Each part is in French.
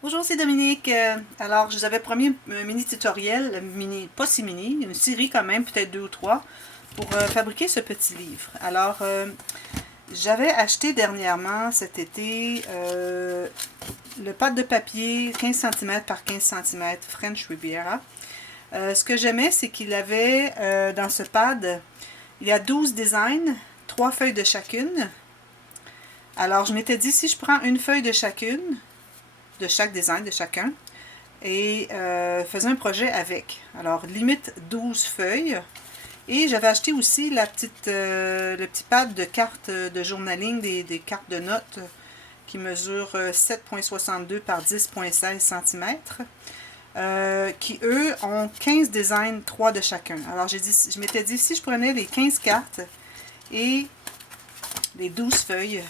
Bonjour, c'est Dominique. Alors, je vous avais promis un mini tutoriel, pas si mini, une série quand même, peut-être 2 ou 3, pour fabriquer ce petit livre. Alors, j'avais acheté dernièrement, cet été, le pad de papier 15 cm par 15 cm French Riviera. Ce que j'aimais, c'est qu'il avait, dans ce pad, il y a 12 designs, 3 feuilles de chacune. Alors, je m'étais dit, si je prends une feuille de chacune, de chaque design, de chacun, et faisais un projet avec. Alors, limite 12 feuilles. Et j'avais acheté aussi le petit pad de cartes de journaling, des cartes de notes qui mesurent 7,62 par 10,16 cm, qui eux ont 15 designs, 3 de chacun. Alors, je m'étais dit, si je prenais les 15 cartes et les 12 feuilles,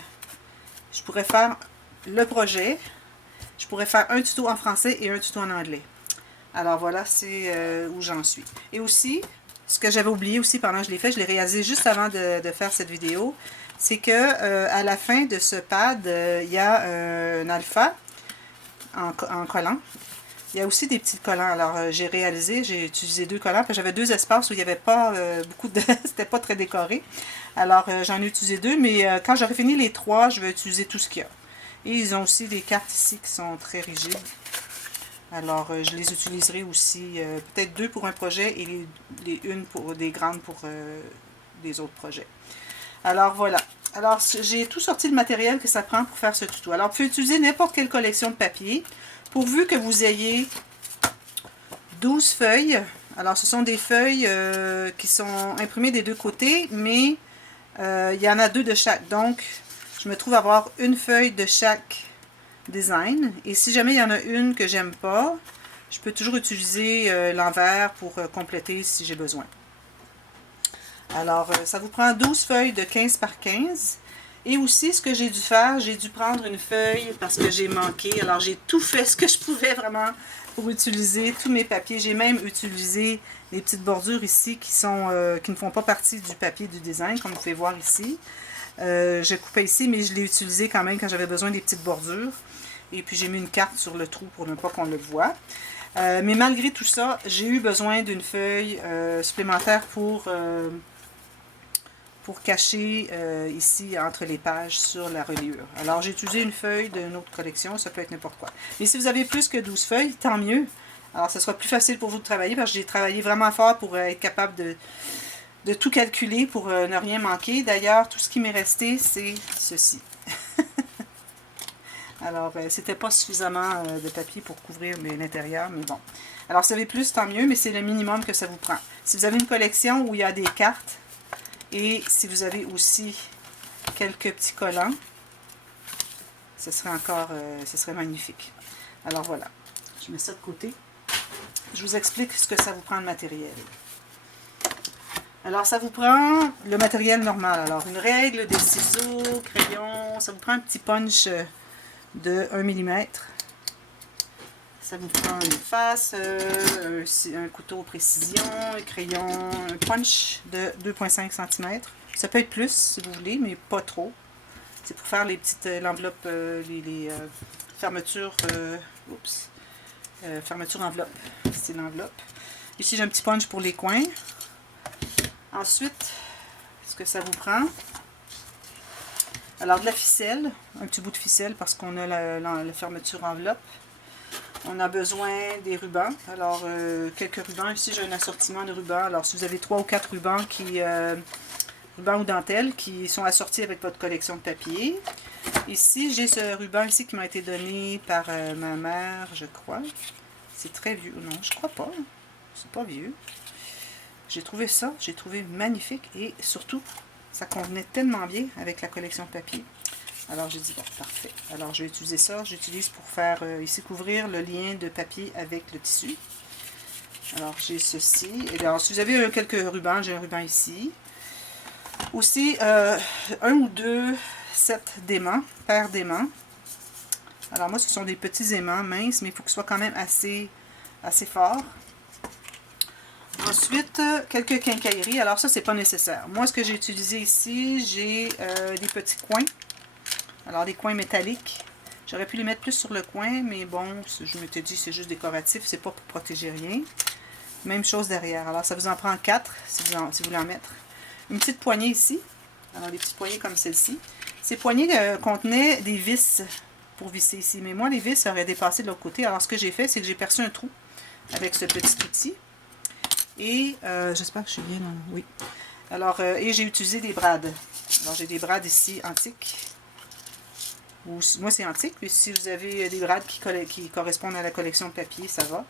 je pourrais faire le projet. Je pourrais faire un tuto en français et un tuto en anglais. Alors voilà, c'est où j'en suis. Et aussi, ce que j'avais oublié aussi pendant que je l'ai fait, je l'ai réalisé juste avant de faire cette vidéo, c'est que à la fin de ce pad, il y a un alpha en collant. Il y a aussi des petits collants. Alors j'ai utilisé 2 collants, parce que j'avais 2 espaces où il n'y avait pas beaucoup de... c'était pas très décoré. Alors j'en ai utilisé 2, mais quand j'aurai fini les 3, je vais utiliser tout ce qu'il y a. Et ils ont aussi des cartes ici qui sont très rigides. Alors, je les utiliserai aussi, peut-être 2 pour un projet et une pour des grandes pour des autres projets. Alors, voilà. Alors, j'ai tout sorti le matériel que ça prend pour faire ce tuto. Alors, vous pouvez utiliser n'importe quelle collection de papier, pourvu que vous ayez 12 feuilles. Alors, ce sont des feuilles qui sont imprimées des deux côtés, mais il y en a 2 de chaque. Donc, je me trouve avoir une feuille de chaque design. Et si jamais il y en a une que j'aime pas, je peux toujours utiliser l'envers pour compléter si j'ai besoin. Alors, ça vous prend 12 feuilles de 15 par 15. Et aussi, ce que j'ai dû faire, j'ai dû prendre une feuille parce que j'ai manqué. Alors, j'ai tout fait ce que je pouvais vraiment pour utiliser tous mes papiers. J'ai même utilisé les petites bordures ici qui ne font pas partie du papier du design, comme vous pouvez voir ici. Je coupais ici, mais je l'ai utilisé quand même quand j'avais besoin des petites bordures. Et puis j'ai mis une carte sur le trou pour ne pas qu'on le voit. Mais malgré tout ça, j'ai eu besoin d'une feuille supplémentaire pour cacher ici entre les pages sur la reliure. Alors j'ai utilisé une feuille d'une autre collection, ça peut être n'importe quoi. Mais si vous avez plus que 12 feuilles, tant mieux. Alors ce sera plus facile pour vous de travailler parce que j'ai travaillé vraiment fort pour être capable de tout calculer pour ne rien manquer. D'ailleurs, tout ce qui m'est resté, c'est ceci. Alors, c'était pas suffisamment de papier pour couvrir l'intérieur, mais bon. Alors, si vous avez plus, tant mieux, mais c'est le minimum que ça vous prend. Si vous avez une collection où il y a des cartes, et si vous avez aussi quelques petits collants, ce serait magnifique. Alors, voilà. Je mets ça de côté. Je vous explique ce que ça vous prend de matériel. Alors, ça vous prend le matériel normal. Alors, une règle, des ciseaux, crayons, ça vous prend un petit punch de 1 mm. Ça vous prend une face, un couteau précision, un crayon, un punch de 2,5 cm. Ça peut être plus si vous voulez, mais pas trop. C'est pour faire les petites, l'enveloppe, les fermetures, fermeture enveloppe. C'est l'enveloppe. Ici, j'ai un petit punch pour les coins. Ensuite, ce que ça vous prend, alors de la ficelle, un petit bout de ficelle parce qu'on a la fermeture enveloppe. On a besoin des rubans. Alors, quelques rubans. Ici, j'ai un assortiment de rubans. Alors, si vous avez 3 ou 4 rubans, rubans ou dentelles qui sont assortis avec votre collection de papier. Ici, j'ai ce ruban ici qui m'a été donné par ma mère, je crois. C'est très vieux. Non, je crois pas. C'est pas vieux. J'ai trouvé ça. J'ai trouvé magnifique. Et surtout, ça convenait tellement bien avec la collection de papier. Alors j'ai dit, bon, parfait. Alors je vais utiliser ça. J'utilise pour faire ici couvrir le lien de papier avec le tissu. Alors j'ai ceci. Et alors si vous avez quelques rubans, j'ai un ruban ici. Aussi, un ou deux sets d'aimants, paires d'aimants. Alors moi, ce sont des petits aimants minces, mais il faut qu'ils soient quand même assez forts. Ensuite, quelques quincailleries. Alors ça, c'est pas nécessaire. Moi, ce que j'ai utilisé ici, j'ai des petits coins. Alors, des coins métalliques. J'aurais pu les mettre plus sur le coin, mais bon, je m'étais dit c'est juste décoratif, c'est pas pour protéger rien. Même chose derrière. Alors ça vous en prend 4 si vous voulez en mettre. Une petite poignée ici. Alors des petites poignées comme celle-ci. Ces poignées contenaient des vis pour visser ici. Mais moi, les vis auraient dépassé de l'autre côté. Alors ce que j'ai fait, c'est que j'ai percé un trou avec ce petit outil. Et j'espère que je suis bien dans... Oui. Alors, et j'ai utilisé des brades. Alors j'ai des brades ici antiques. Ou, moi c'est antique, mais si vous avez des brades qui correspondent à la collection de papier, ça va.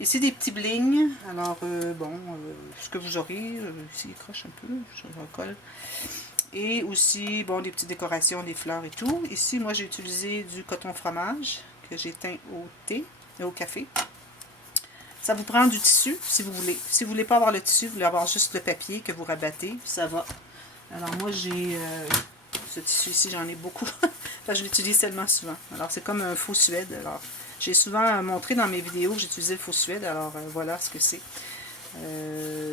Ici des petits blings. Alors ce que vous aurez, ici il croche un peu, je recolle. Et aussi, bon, des petites décorations, des fleurs et tout. Ici, moi j'ai utilisé du coton fromage que j'ai teint au thé et au café. Ça vous prend du tissu si vous voulez. Si vous ne voulez pas avoir le tissu, vous voulez avoir juste le papier que vous rabattez, ça va. Alors moi j'ai ce tissu ici, j'en ai beaucoup. Enfin, je l'utilise tellement souvent. Alors c'est comme un faux suède. Alors j'ai souvent montré dans mes vidéos que j'utilisais le faux suède. Alors voilà ce que c'est.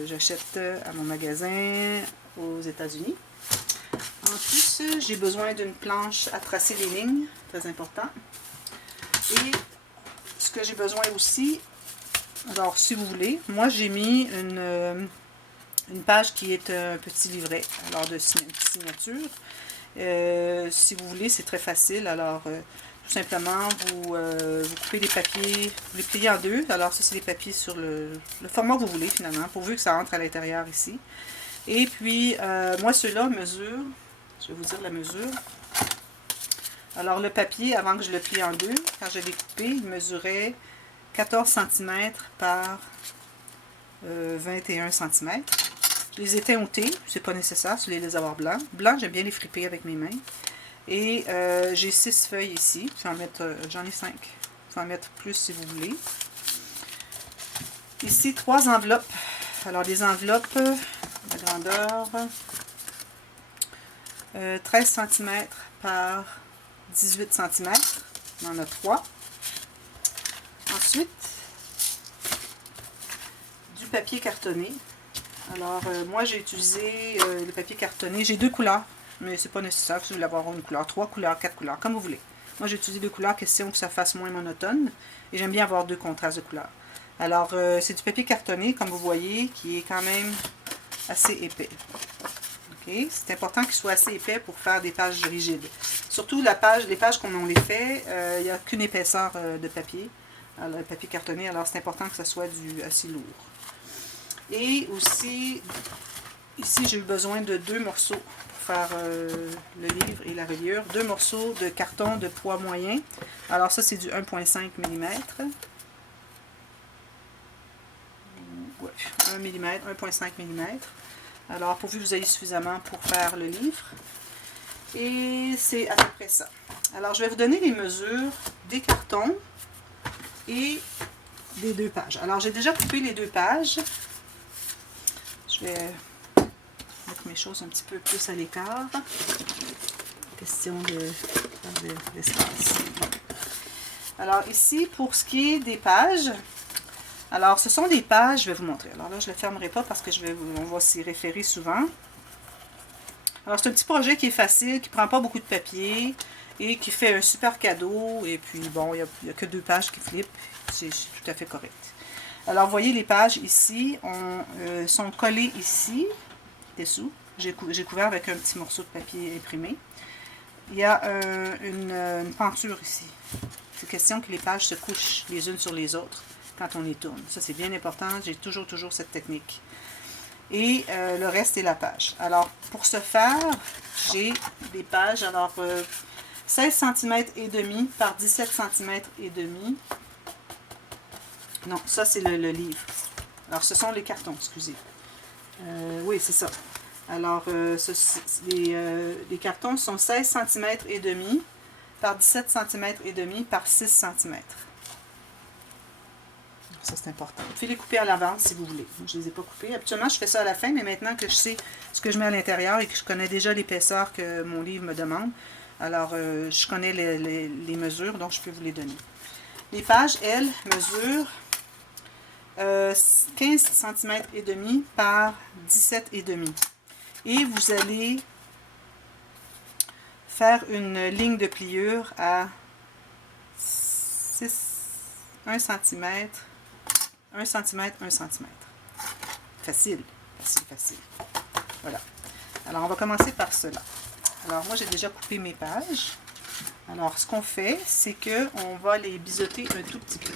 J'achète à mon magasin aux États-Unis. En plus, j'ai besoin d'une planche à tracer les lignes, très important. Et ce que j'ai besoin aussi, alors si vous voulez, moi j'ai mis une page qui est un petit livret, alors de signature. Si vous voulez, c'est très facile. Alors, tout simplement, vous coupez des papiers, vous les pliez en deux. Alors, ça, c'est les papiers sur le format que vous voulez, finalement, pourvu que ça entre à l'intérieur ici. Et puis, moi, ceux-là mesurent, je vais vous dire la mesure. Alors, le papier, avant que je le plie en deux, quand je l'ai coupé, il mesurait 14 cm par 21 cm. Je les ai teints au thé, c'est pas nécessaire, je les avoir blancs. Blancs, j'aime bien les friper avec mes mains. Et j'ai 6 feuilles ici, j'en ai 5. Je vais en mettre plus si vous voulez. Ici, 3 enveloppes. Alors, les enveloppes, la grandeur, 13 cm par 18 cm. On en a 3. Ensuite, du papier cartonné. Alors, moi, j'ai utilisé le papier cartonné. J'ai 2 couleurs, mais c'est pas nécessaire si vous voulez avoir une couleur. 3 couleurs, 4 couleurs, comme vous voulez. Moi, j'ai utilisé 2 couleurs, question que ça fasse moins monotone. Et j'aime bien avoir 2 contrastes de couleurs. Alors, c'est du papier cartonné, comme vous voyez, qui est quand même assez épais. Okay? C'est important qu'il soit assez épais pour faire des pages rigides. Surtout les pages comme on les fait, il n'y a qu'une épaisseur de papier, alors, le papier cartonné. Alors, c'est important que ça soit assez lourd. Et aussi, ici, j'ai eu besoin de 2 morceaux pour faire le livre et la reliure. 2 morceaux de carton de poids moyen. Alors ça, c'est du 1,5 mm. Ouais, 1 mm, 1,5 mm. Alors, pourvu que vous ayez suffisamment pour faire le livre. Et c'est à peu près ça. Alors, je vais vous donner les mesures des cartons et des 2 pages. Alors, j'ai déjà coupé les 2 pages. Je vais mettre mes choses un petit peu plus à l'écart. Question d'espace. Alors ici, pour ce qui est des pages, alors ce sont des pages, je vais vous montrer. Alors là, je ne le fermerai pas parce que on va s'y référer souvent. Alors c'est un petit projet qui est facile, qui ne prend pas beaucoup de papier et qui fait un super cadeau. Et puis bon, il n'y a que 2 pages qui flippent. C'est tout à fait correct. Alors, vous voyez, les pages ici sont collées ici, dessous. J'ai couvert avec un petit morceau de papier imprimé. Il y a une penture ici. C'est question que les pages se couchent les unes sur les autres quand on les tourne. Ça, c'est bien important. J'ai toujours cette technique. Et le reste est la page. Alors, pour ce faire, j'ai des pages. Alors, 16 cm et demi par 17 cm et demi. Non, ça c'est le livre. Alors, ce sont les cartons, excusez. Oui, c'est ça. Alors, les cartons sont 16 cm et demi par 17 cm et demi par 6 cm. Ça, c'est important. Vous pouvez les couper à l'avance si vous voulez. Moi, je ne les ai pas coupés. Habituellement, je fais ça à la fin, mais maintenant que je sais ce que je mets à l'intérieur et que je connais déjà l'épaisseur que mon livre me demande, alors je connais les mesures, donc je peux vous les donner. Les pages, elles, mesurent 15 cm et demi par 17 et demi. Et vous allez faire une ligne de pliure à 6, 1 cm, 1 cm, 1 cm. Facile, facile, facile. Voilà. Alors, on va commencer par cela. Alors, moi, j'ai déjà coupé mes pages. Alors, ce qu'on fait, c'est qu'on va les biseauter un tout petit peu.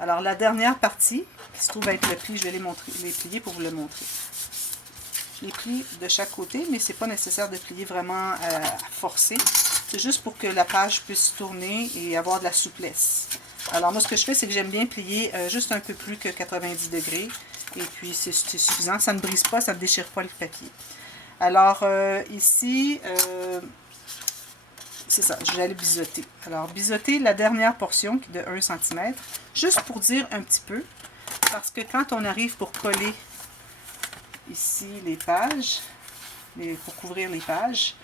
Alors, la dernière partie, qui se trouve être le pli, je vais les plier pour vous le montrer. Je les plie de chaque côté, mais c'est pas nécessaire de plier vraiment à forcer. C'est juste pour que la page puisse tourner et avoir de la souplesse. Alors, moi, ce que je fais, c'est que j'aime bien plier juste un peu plus que 90 degrés. Et puis, c'est suffisant. Ça ne brise pas, ça ne déchire pas le papier. Alors, ici, c'est ça, je vais aller biseauter. Alors, biseauter la dernière portion qui est de 1 cm, juste pour dire un petit peu, parce que quand on arrive pour coller ici les pages, pour couvrir les pages,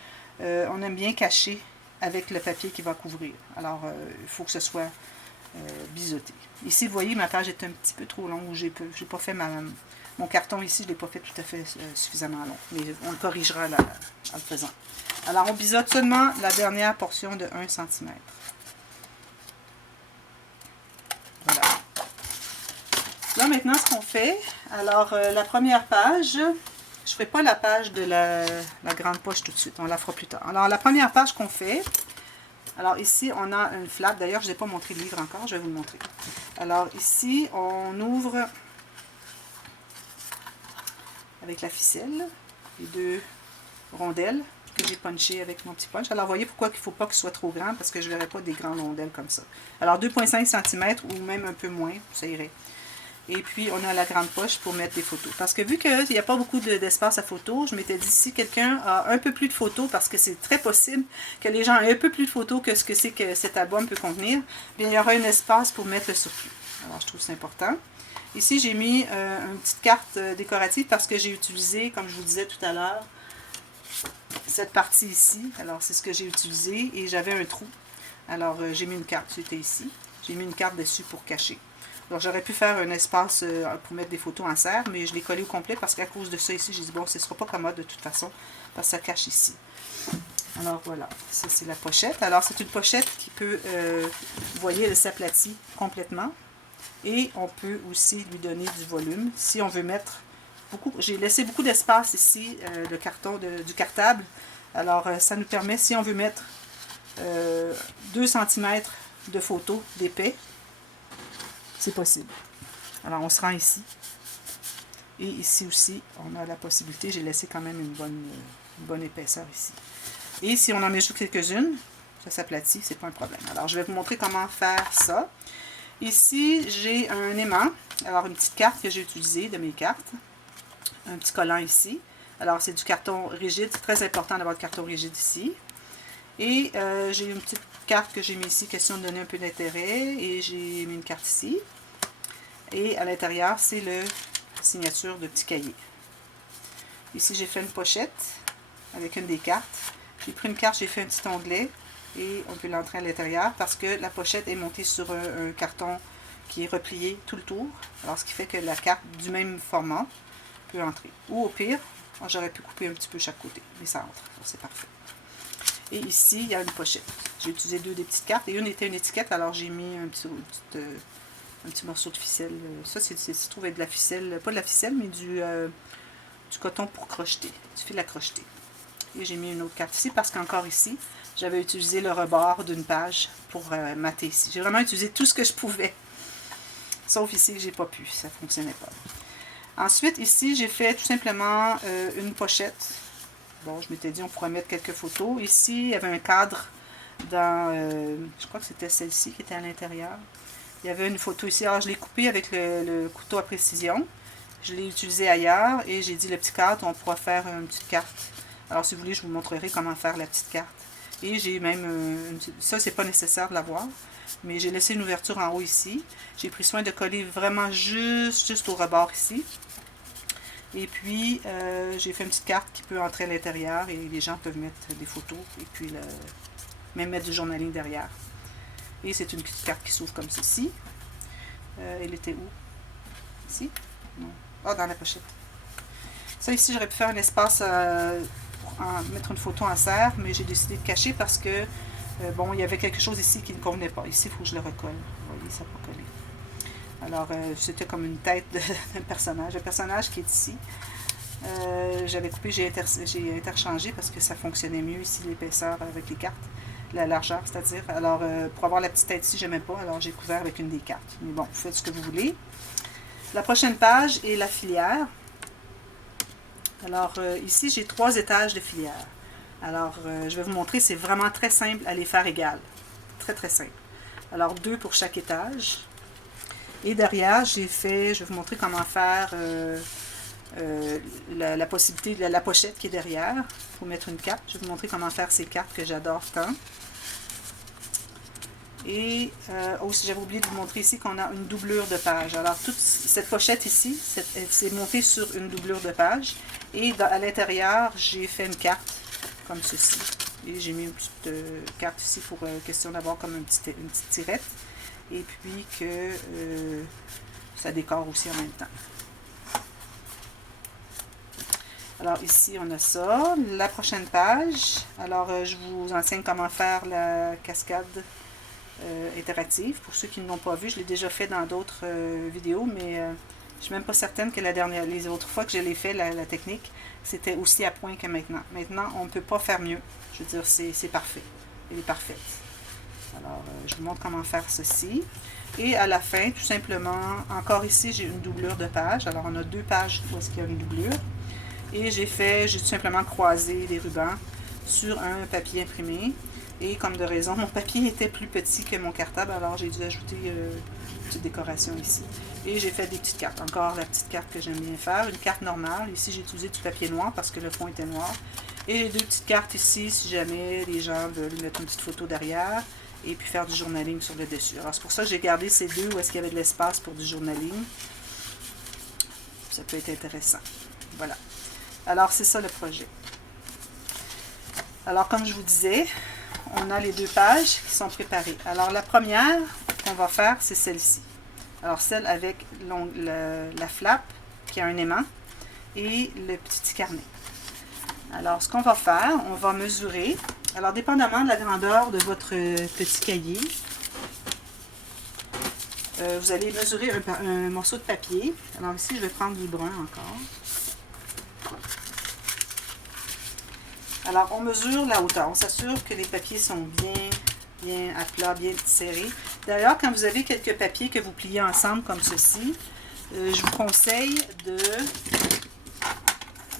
on aime bien cacher avec le papier qui va couvrir. Alors, il faut que ce soit biseauté. Ici, vous voyez, ma page est un petit peu trop longue, j'ai pas fait mon carton ici, je ne l'ai pas fait tout à fait suffisamment long, mais on le corrigera là, en le faisant. Alors, on biseaute seulement la dernière portion de 1 cm. Voilà. Là, maintenant, ce qu'on fait, alors, la première page, je ne ferai pas la page de la grande poche tout de suite, on la fera plus tard. Alors, la première page qu'on fait, alors ici, on a une flappe. D'ailleurs, je n'ai pas montré le livre encore, je vais vous le montrer. Alors, ici, on ouvre avec la ficelle, les deux rondelles que j'ai punchées avec mon petit punch. Alors, vous voyez pourquoi il ne faut pas qu'il soit trop grand, parce que je ne verrai pas des grandes rondelles comme ça. Alors, 2,5 cm ou même un peu moins, ça irait. Et puis, on a la grande poche pour mettre des photos. Parce que vu qu'il n'y a pas beaucoup d'espace à photos, je m'étais dit, si quelqu'un a un peu plus de photos, parce que c'est très possible que les gens aient un peu plus de photos que ce que c'est que cet album peut contenir, bien, il y aura un espace pour mettre le surplus. Alors, je trouve que c'est important. Ici, j'ai mis une petite carte décorative parce que j'ai utilisé, comme je vous disais tout à l'heure, cette partie ici. Alors, c'est ce que j'ai utilisé et j'avais un trou. Alors, j'ai mis une carte, c'était ici. J'ai mis une carte dessus pour cacher. Alors, j'aurais pu faire un espace pour mettre des photos en serre, mais je l'ai collé au complet parce qu'à cause de ça ici, j'ai dit, bon, ce ne sera pas commode de toute façon, parce que ça cache ici. Alors, voilà, ça c'est la pochette. Alors, c'est une pochette qui peut, vous voyez, elle s'aplatit complètement. Et on peut aussi lui donner du volume. Si on veut mettre beaucoup, j'ai laissé beaucoup d'espace ici, le carton du cartable. Alors, ça nous permet, si on veut mettre 2 cm de photos d'épais, c'est possible. Alors, on se rend ici. Et ici aussi, on a la possibilité, j'ai laissé quand même une bonne épaisseur ici. Et si on en met juste quelques-unes, ça s'aplatit, c'est pas un problème. Alors, je vais vous montrer comment faire ça. Ici, j'ai un aimant. Alors, une petite carte que j'ai utilisée de mes cartes. Un petit collant ici. Alors, c'est du carton rigide. C'est très important d'avoir du carton rigide ici. Et j'ai une petite carte que j'ai mis ici, question de donner un peu d'intérêt. Et j'ai mis une carte ici. Et à l'intérieur, c'est la signature de petit cahier. Ici, j'ai fait une pochette avec une des cartes. J'ai pris une carte, j'ai fait un petit onglet. Et on peut l'entrer à l'intérieur parce que la pochette est montée sur un carton qui est replié tout le tour. Alors, ce qui fait que la carte du même format peut entrer. Ou au pire, j'aurais pu couper un petit peu chaque côté, mais ça entre. C'est parfait. Et ici, il y a une pochette. J'ai utilisé deux des petites cartes et une était une étiquette, alors j'ai mis un petit morceau de ficelle. Ça, c'est trouvé de la ficelle, pas de la ficelle, mais du coton pour crocheter, du fil à crocheter. Et j'ai mis une autre carte ici parce qu'encore ici, j'avais utilisé le rebord d'une page pour mater ici. J'ai vraiment utilisé tout ce que je pouvais. Sauf ici que j'ai pas pu, ça ne fonctionnait pas. Ensuite, ici, j'ai fait tout simplement une pochette. Bon, je m'étais dit, on pourrait mettre quelques photos. Ici, il y avait un cadre dans, je crois que c'était celle-ci qui était à l'intérieur. Il y avait une photo ici. Alors, je l'ai coupée avec le couteau à précision. Je l'ai utilisé ailleurs et j'ai dit, le petit cadre, on pourra faire une petite carte. Alors, si vous voulez, je vous montrerai comment faire la petite carte. Et j'ai même, ça c'est pas nécessaire de l'avoir, mais j'ai laissé une ouverture en haut ici. J'ai pris soin de coller vraiment juste au rebord ici. Et puis, j'ai fait une petite carte qui peut entrer à l'intérieur et les gens peuvent mettre des photos et puis même mettre du journaling derrière. Et c'est une petite carte qui s'ouvre comme ceci. Elle était où? Ici? Non. Ah, dans la pochette. Ça ici, j'aurais pu faire un espace... mettre une photo en serre, mais j'ai décidé de cacher parce que Bon, il y avait quelque chose ici qui ne convenait pas. Ici, il faut que je le recolle. Vous voyez, ça n'a pas collé. Alors, c'était comme une tête d'un personnage. Un personnage qui est ici. J'avais coupé, j'ai interchangé parce que ça fonctionnait mieux ici, l'épaisseur avec les cartes. La largeur, c'est-à-dire. Alors, pour avoir la petite tête ici, j'aimais pas. Alors, j'ai couvert avec une des cartes. Mais bon, vous faites ce que vous voulez. La prochaine page est la filière. Alors, ici, j'ai 3 étages de filière. Alors, je vais vous montrer, c'est vraiment très simple à les faire égales. Très, très simple. Alors, 2 pour chaque étage. Et derrière, j'ai fait, je vais vous montrer comment faire la possibilité de la pochette qui est derrière. Il faut mettre une carte. Je vais vous montrer comment faire ces cartes que j'adore tant. Et aussi, j'avais oublié de vous montrer ici qu'on a une doublure de page. Alors, toute cette pochette ici, c'est monté sur une doublure de page. Et à l'intérieur, j'ai fait une carte comme ceci. Et j'ai mis une petite carte ici pour question d'avoir comme une petite tirette. Et puis que ça décore aussi en même temps. Alors ici, on a ça. La prochaine page. Alors, je vous enseigne comment faire la cascade interactive. Pour ceux qui ne l'ont pas vu, je l'ai déjà fait dans d'autres vidéos, mais je ne suis même pas certaine que les autres fois que je l'ai fait, la technique, c'était aussi à point que maintenant. Maintenant, on ne peut pas faire mieux. Je veux dire, c'est parfait. Elle est parfaite. Alors, je vous montre comment faire ceci. Et à la fin, tout simplement, encore ici, j'ai une doublure de page. Alors, on a 2 pages où est-ce qu'il y a une doublure. Et j'ai tout simplement croisé des rubans sur un papier imprimé. Et comme de raison, mon papier était plus petit que mon cartable, alors j'ai dû ajouter une petite décoration ici. Et j'ai fait des petites cartes. Encore la petite carte que j'aime bien faire, une carte normale. Ici, j'ai utilisé du papier noir parce que le fond était noir. Et j'ai 2 petites cartes ici, si jamais les gens veulent mettre une petite photo derrière. Et puis faire du journaling sur le dessus. Alors, c'est pour ça que j'ai gardé ces 2 où est-ce qu'il y avait de l'espace pour du journaling. Ça peut être intéressant. Voilà. Alors, c'est ça le projet. Alors, comme je vous disais, on a les 2 pages qui sont préparées. Alors, la première qu'on va faire, c'est celle-ci. Alors, celle avec la flappe qui a un aimant et le petit carnet. Alors, ce qu'on va faire, on va mesurer. Alors, dépendamment de la grandeur de votre petit cahier, vous allez mesurer un morceau de papier. Alors, ici, je vais prendre du brun encore. Alors, on mesure la hauteur. On s'assure que les papiers sont bien à plat, bien serrés. D'ailleurs, quand vous avez quelques papiers que vous pliez ensemble comme ceci, je vous conseille de...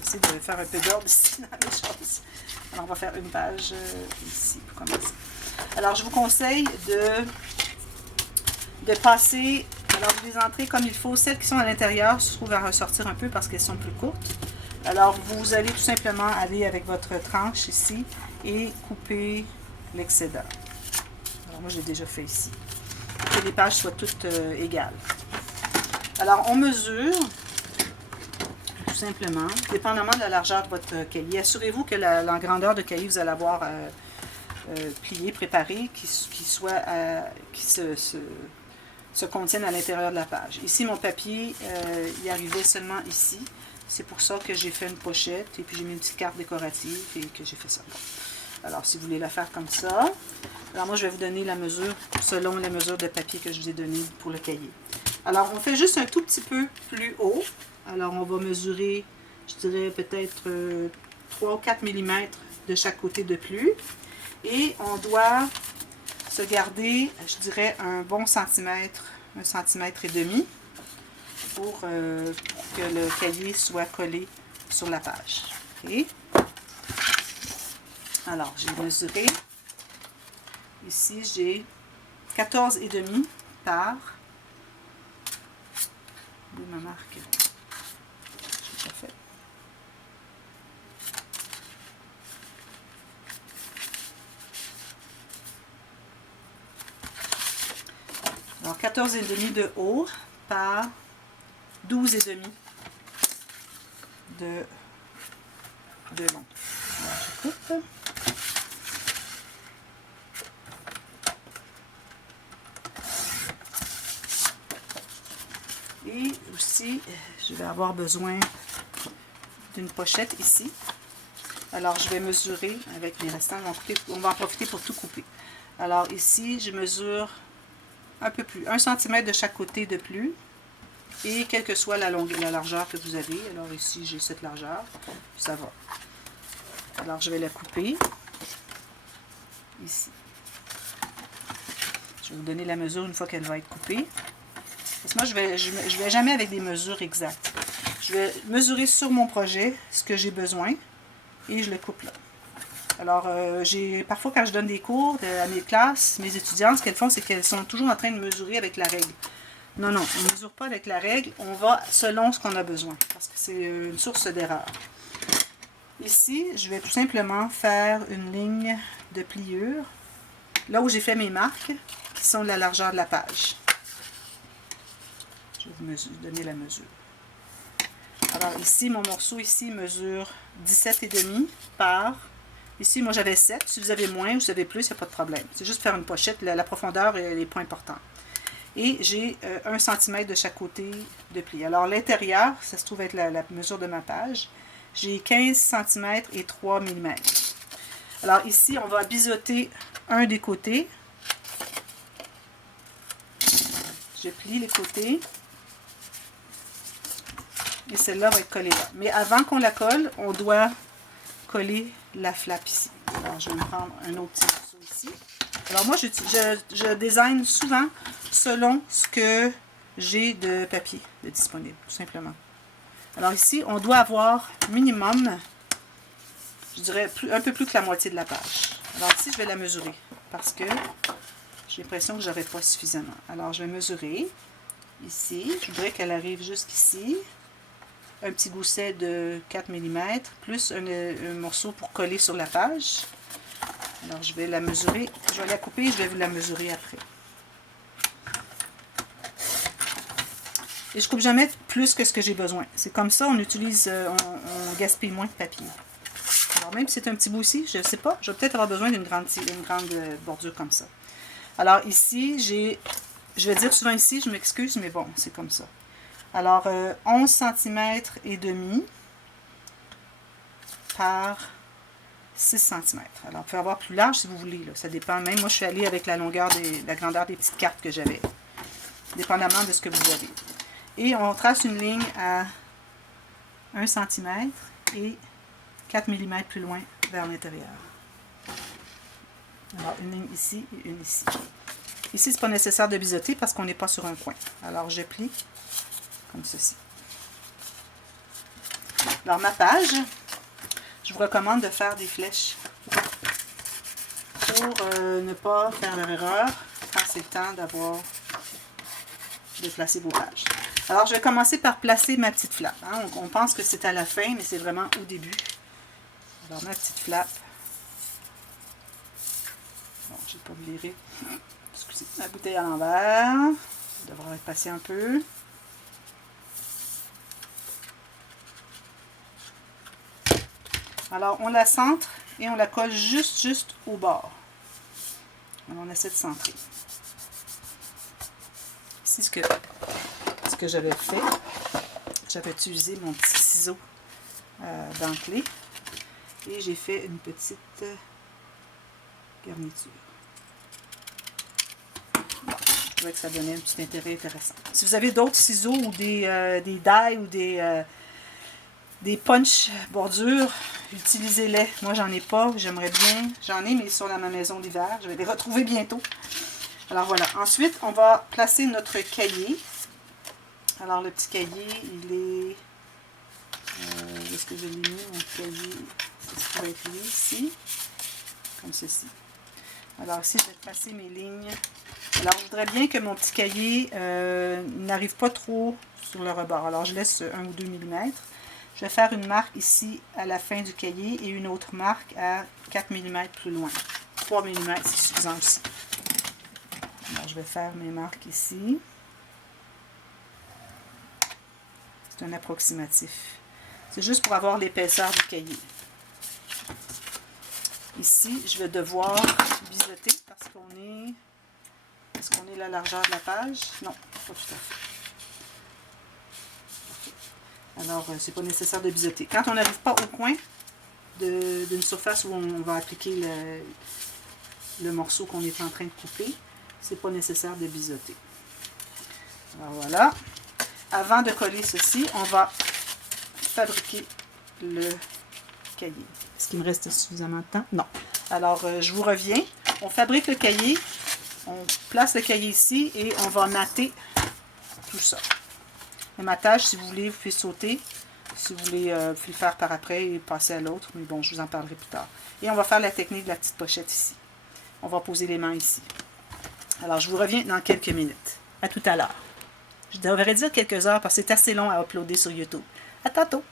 J'essaie de faire un peu d'ordre ici dans les choses. Alors, on va faire une page ici pour commencer. Alors, je vous conseille de passer... Alors, vous les entrez comme il faut. Celles qui sont à l'intérieur se trouvent à ressortir un peu parce qu'elles sont plus courtes. Alors, vous allez tout simplement aller avec votre tranche ici et couper l'excédent. Alors, moi, je l'ai déjà fait ici. Pour que les pages soient toutes égales. Alors, on mesure, tout simplement, dépendamment de la largeur de votre cahier. Assurez-vous que la grandeur de cahier, vous allez avoir plié, préparé, qui se contiennent à l'intérieur de la page. Ici, mon papier, il arrivait seulement ici. C'est pour ça que j'ai fait une pochette et puis j'ai mis une petite carte décorative et que j'ai fait ça. Bon. Alors, si vous voulez la faire comme ça, alors moi, je vais vous donner la mesure selon les mesures de papier que je vous ai données pour le cahier. Alors, on fait juste un tout petit peu plus haut. Alors, on va mesurer, je dirais peut-être 3 ou 4 mm de chaque côté de plus. Et on doit se garder, je dirais, un bon centimètre, 1,5 cm. Pour que le cahier soit collé sur la page. Okay? Alors, j'ai mesuré. Ici, j'ai 14,5 par... Où est ma marque? Je l'ai pas fait. Alors, 14,5 de haut par 12,5 de long. Alors, je coupe. Et aussi, je vais avoir besoin d'une pochette ici. Alors, je vais mesurer avec mes restants. On va en profiter pour tout couper. Alors ici, je mesure un peu plus, 1 cm de chaque côté de plus. Et quelle que soit la largeur que vous avez. Alors ici, j'ai cette largeur. Ça va. Alors je vais la couper. Ici. Je vais vous donner la mesure une fois qu'elle va être coupée. Parce que moi, je vais jamais avec des mesures exactes. Je vais mesurer sur mon projet ce que j'ai besoin et je le coupe là. Alors, parfois quand je donne des cours à mes classes, mes étudiantes, ce qu'elles font, c'est qu'elles sont toujours en train de mesurer avec la règle. Non, non, on ne mesure pas avec la règle, on va selon ce qu'on a besoin, parce que c'est une source d'erreur. Ici, je vais tout simplement faire une ligne de pliure, là où j'ai fait mes marques, qui sont de la largeur de la page. Je vais vous donner la mesure. Alors ici, mon morceau ici mesure 17,5 par... Ici, moi j'avais 7. Si vous avez moins ou si vous avez plus, il n'y a pas de problème. C'est juste faire une pochette. La profondeur est pas importante. Et j'ai 1 cm de chaque côté de pli. Alors l'intérieur, ça se trouve être la mesure de ma page. J'ai 15 cm et 3 mm. Alors ici, on va biseauter un des côtés. Je plie les côtés. Et celle-là va être collée là. Mais avant qu'on la colle, on doit coller la flappe ici. Alors, je vais me prendre un autre petit morceau ici. Alors, moi, je design souvent selon ce que j'ai de papier de disponible, tout simplement. Alors, ici, on doit avoir minimum, je dirais, un peu plus que la moitié de la page. Alors, ici, je vais la mesurer parce que j'ai l'impression que je n'aurai pas suffisamment. Alors, je vais mesurer ici. Je voudrais qu'elle arrive jusqu'ici. Un petit gousset de 4 mm, plus un morceau pour coller sur la page. Alors, je vais la mesurer. Je vais la couper et je vais vous la mesurer après. Et je coupe jamais plus que ce que j'ai besoin. C'est comme ça, on utilise, on gaspille moins de papier. Alors, même si c'est un petit bout ici, je ne sais pas, je vais peut-être avoir besoin d'une grande bordure comme ça. Alors, ici, je vais dire souvent ici, je m'excuse, mais bon, c'est comme ça. Alors, 11 cm et demi par 6 cm. Alors, vous pouvez avoir plus large si vous voulez. Là. Ça dépend. Même moi, je suis allée avec la grandeur des petites cartes que j'avais. Dépendamment de ce que vous avez. Et on trace une ligne à 1 cm et 4 mm plus loin vers l'intérieur. Alors, une ligne ici et une ici. Ici, ce n'est pas nécessaire de biseauter parce qu'on n'est pas sur un coin. Alors, je plie comme ceci. Alors, ma page, je vous recommande de faire des flèches pour ne pas faire l'erreur quand c'est le temps de placer vos pages. Alors, je vais commencer par placer ma petite flappe. Hein. On pense que c'est à la fin, mais c'est vraiment au début. Alors, ma petite flappe. Bon, j'ai pas viré. Excusez, ma bouteille à l'envers. Je devrais passer un peu. Alors, on la centre et on la colle juste au bord. Alors, on essaie de centrer. Ici, ce que j'avais fait, j'avais utilisé mon petit ciseau dentelé et j'ai fait une petite garniture. Bon, je trouvais que ça donnait un petit intérêt intéressant. Si vous avez d'autres ciseaux ou des die ou des punch bordures, utilisez-les. Moi, j'en ai pas. J'aimerais bien. J'en ai, mais ils sont dans ma maison d'hiver. Je vais les retrouver bientôt. Alors, voilà. Ensuite, on va placer notre cahier. Alors, le petit cahier, il est... où est-ce que je l'ai mis? Mon cahier, ça va être lui ici. Comme ceci. Alors, ici, je vais placer mes lignes. Alors, je voudrais bien que mon petit cahier n'arrive pas trop sur le rebord. Alors, je laisse 1 ou 2 mm. Je vais faire une marque ici à la fin du cahier et une autre marque à 4 mm plus loin. 3 mm, c'est suffisant aussi. Alors, je vais faire mes marques ici. C'est un approximatif. C'est juste pour avoir l'épaisseur du cahier. Ici, je vais devoir biseauter parce qu'on est... Est-ce qu'on est la largeur de la page? Non, pas tout à fait. Alors, c'est pas nécessaire de biseauter. Quand on n'arrive pas au coin d'une surface où on va appliquer le morceau qu'on est en train de couper. C'est pas nécessaire de biseauter. Alors voilà. Avant de coller ceci, on va fabriquer le cahier. Est-ce qu'il me reste suffisamment de temps? Non. Alors, je vous reviens. On fabrique le cahier. On place le cahier ici et on va mater tout ça. Le matage, si vous voulez, vous pouvez sauter. Si vous voulez, vous pouvez le faire par après et passer à l'autre. Mais bon, je vous en parlerai plus tard. Et on va faire la technique de la petite pochette ici. On va poser les mains ici. Alors, je vous reviens dans quelques minutes. À tout à l'heure. Je devrais dire quelques heures parce que c'est assez long à uploader sur YouTube. À tantôt!